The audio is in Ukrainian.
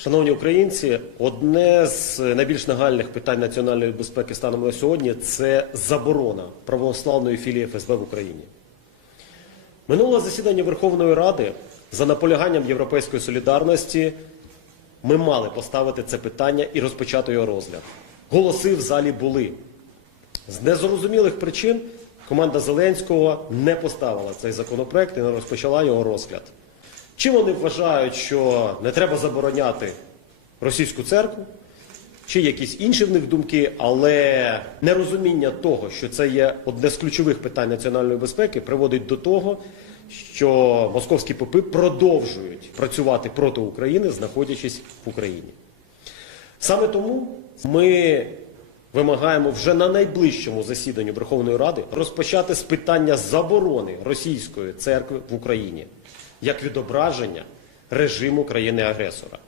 Шановні українці, одне з найбільш нагальних питань національної безпеки станом на сьогодні це заборона православної філії ФСБ в Україні. Минуле засідання Верховної Ради за наполяганням Європейської солідарності ми мали поставити це питання і розпочати його розгляд. Голоси в залі були. З незрозумілих причин команда Зеленського не поставила цей законопроект і не розпочала його розгляд. Чи вони вважають, що не треба забороняти російську церкву, чи якісь інші в них думки, але нерозуміння того, що це є одне з ключових питань національної безпеки, приводить до того, що московські попи продовжують працювати проти України, знаходячись в Україні. Саме тому ми вимагаємо вже на найближчому засіданні Верховної Ради розпочати з питання заборони російської церкви в Україні як відображення режиму країни-агресора.